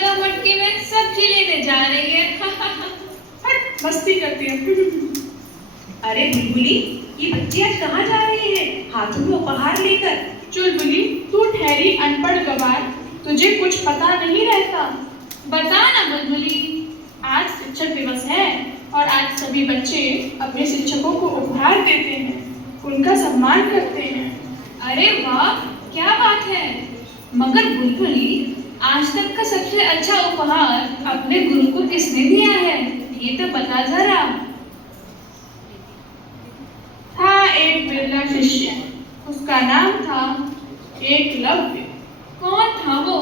जगह मटकी में सब्जी लेने जा रही है। हट, मस्ती करती है। अरे बुलबुली, ये बच्ची आज कहाँ जा रही है हाथों में उपहार लेकर? चुलबुली, तू ठहरी अनपढ़ गवार, तुझे कुछ पता नहीं रहता। बता ना बुलबुली। आज शिक्षक दिवस है और आज सभी बच्चे अपने शिक्षकों को उपहार देते हैं, उनका सम्मान करते हैं। अरे वाह, क्या बात है। मगर बुलबुली, आज तक का सबसे अच्छा उपहार अपने गुरु को किसने दिया है, ये तो बता जरा। था एक बिरला शिष्य, उसका नाम था एकलव्य। कौन था वो?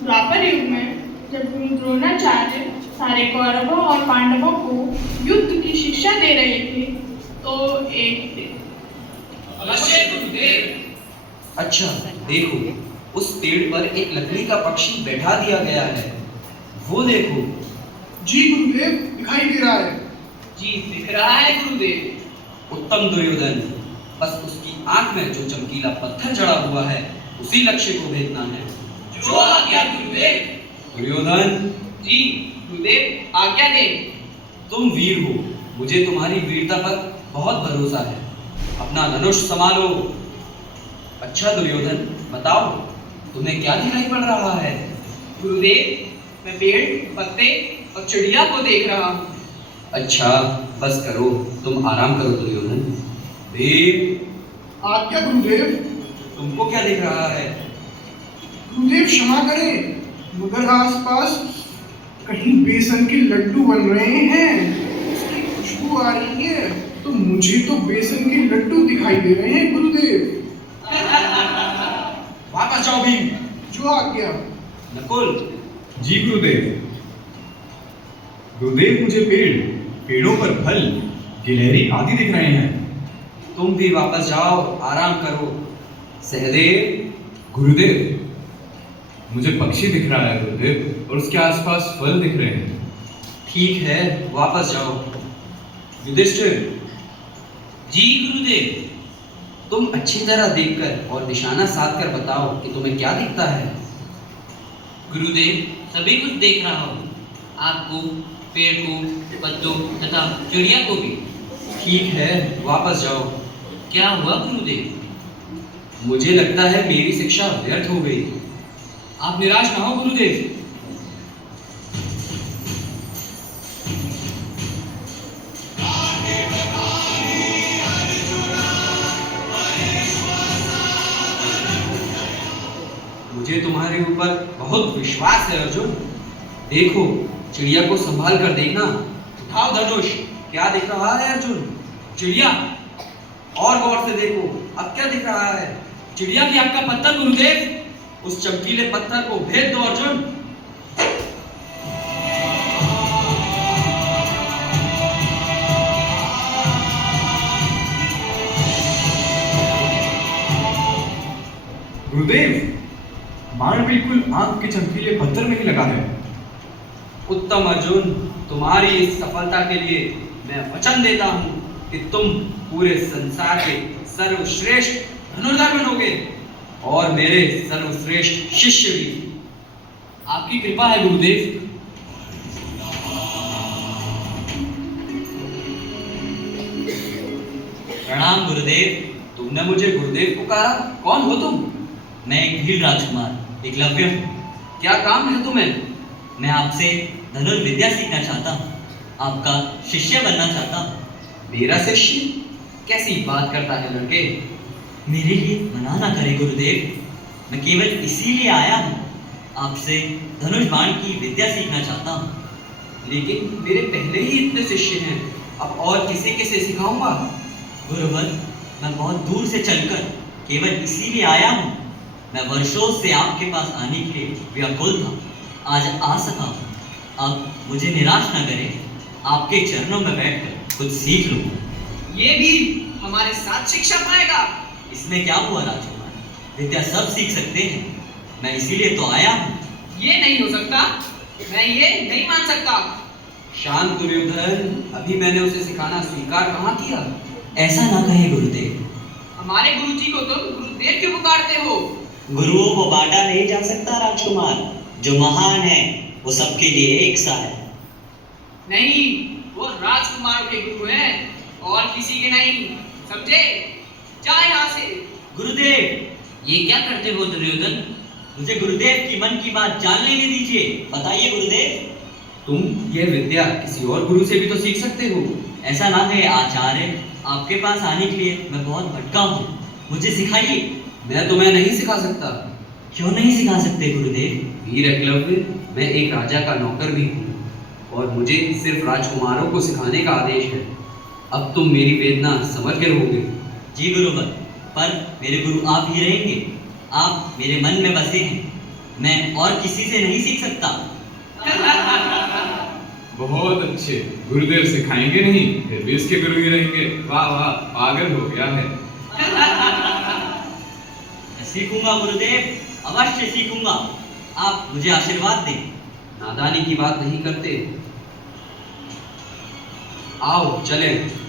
द्वापर युग में जब गुरु द्रोणाचार्य सारे कौरवों और पांडवों को युद्ध की शिक्षा दे रहे थे, तो एक दिन अच्छा देखो, उस पेड़ पर एक लकड़ी का पक्षी बैठा दिया गया है, वो देखो। जी गुरुदेव, दिखाई दे रहा है। जी दिख रहा है गुरुदेव। उत्तम दुर्योधन, बस उसकी आंख में जो चमकीला पत्थर जड़ा हुआ है उसी लक्ष्य को भेदना है। जो आज्ञा गुरुदेव। दुर्योधन जी गुरुदेव, आज्ञा दें। तुम वीर हो, मुझे तुम्हारी वीरता पर बहुत भरोसा है, अपना धनुष संभालो। अच्छा दुर्योधन, बताओ तुम्हें क्या दिखाई पड़ रहा है? गुरुदेव, मैं पेड़, पत्ते और चिड़िया को देख रहा हूँ। अच्छा बस करो, तुम आराम करो दुर्योधन। देव, आज्ञा गुरुदेव। तुमको क्या दिख रहा है? गुरुदेव क्षमा करें, मगर आसपास कहीं बेसन के लड्डू बन रहे हैं, उसकी खुशबू आ रही है, तो मुझे तो बेसन के लड्डू दिखाई दे रहे हैं गुरुदेव। वापस जाओ भीम। जो आज्ञा। नकुल। जी गुरुदेव। गुरुदेव, मुझे पेड़ों पर फल, गिलहरी आदि दिख रहे हैं। तुम भी वापस जाओ, आराम करो। सहदेव। गुरुदेव, मुझे पक्षी दिख रहा है गुरुदेव, और उसके आसपास फल दिख रहे हैं। ठीक है, वापस जाओ। युधिष्ठिर। जी गुरुदेव। तुम अच्छी तरह देखकर और निशाना साध कर बताओ कि तुम्हें क्या दिखता है। गुरुदेव, सभी कुछ देख रहा हूँ, आपको, पेड़ को, पत्तों तथा चिड़िया को भी। ठीक है, वापस जाओ। क्या हुआ गुरुदेव? मुझे लगता है मेरी शिक्षा व्यर्थ हो गई। आप निराश ना हो गुरुदेव। मुझे तुम्हारे ऊपर बहुत विश्वास है अर्जुन। देखो, चिड़िया को संभाल कर देखना। उठाओ धनुष। क्या दिख रहा है अर्जुन? चिड़िया। और गौर से देखो, अब क्या दिख रहा है? चिड़िया की आंख का पत्थर गुरुदेव। उस चमकीले पत्थर को भेद दो अर्जुन। गुरुदेव, बाण बिल्कुल आंख के चमकीले पत्थर में ही लगा है। उत्तम अर्जुन, तुम्हारी इस सफलता के लिए मैं वचन देता हूँ कि तुम पूरे संसार के सर्वश्रेष्ठ धनुर्धर बनोगे और मेरे सर्वश्रेष्ठ शिष्य भी। आपकी कृपा है गुरुदेव। प्रणाम गुरुदेव। तुमने मुझे गुरुदेव पुकारा, कौन हो तुम? मैं एक भील राजकुमार एकलव्य हूँ। क्या काम है तुम्हें? मैं आपसे धनुर्विद्या सीखना चाहता हूँ, आपका शिष्य बनना चाहता हूँ। मेरा शिष्य? कैसी बात करता है लड़के। मेरे लिए मना ना करें गुरुदेव, मैं केवल इसीलिए आया हूँ, आपसे धनुष बाण की विद्या सीखना चाहता हूँ। लेकिन मेरे पहले ही इतने शिष्य हैं, अब और किसे किसे सिखाऊंगा? गुरुवर, मैं बहुत दूर से चलकर केवल इसीलिए आया हूँ, मैं वर्षों से आपके पास आने के लिए व्याकुल था, आज आ सका हूँ। अब मुझे निराश न करें, आपके चरणों में बैठकर कुछ सीख लूँ। ये भी हमारे साथ शिक्षा पाएगा। इसमें क्या हुआ राजकुमार, विद्या सब सीख सकते हैं, मैं इसीलिए तो आया हूँ। ये नहीं हो सकता, मैं ये नहीं मान सकता। शांत दुर्योधन, अभी मैंने उसे सिखाना स्वीकार कहाँ किया? ऐसा ना कहे गुरुदेव। हमारे गुरुजी को तुम गुरुदेव क्यों पुकारते हो? गुरुओं को बांटा नहीं जा सकता राजकुमार, जो महान है वो सबके लिए एक सा है। नहीं, वो राजकुमारों के गुरु हैं और किसी के नहीं, समझे? जा यहाँ से। गुरुदेव, ये क्या करते हो दुर्योधन? मुझे गुरुदेव की मन की बात जान लेने दीजिए। बताइए गुरुदेव। तुम यह विद्या किसी और गुरु से भी तो सीख सकते हो। ऐसा ना कहे आचार्य, आपके पास आने के लिए मैं बहुत भटका हूँ, मुझे सिखाइए। मैं तुम्हें नहीं सिखा सकता। क्यों नहीं सिखा सकते गुरुदेव? वीर एकलव्य, मैं एक राजा का नौकर भी हूँ और मुझे सिर्फ राजकुमारों को सिखाने का आदेश है। अब तुम मेरी वेदना समझ के रहोगे। जी गुरुवर, पर मेरे गुरु आप ही रहेंगे। आप मेरे मन में बसे हैं, मैं और किसी से नहीं सीख सकता। बहुत अच्छे, गुरुदेव सिखाएंगे नहीं, फिर भी इसके गुरु ही रहेंगे। वाह वाह, पागल हो गया है। सीखूंगा गुरुदेव, अवश्य सीखूंगा। आप मुझे आशीर्वाद दें। नादानी की बात नहीं करते। आओ चलें।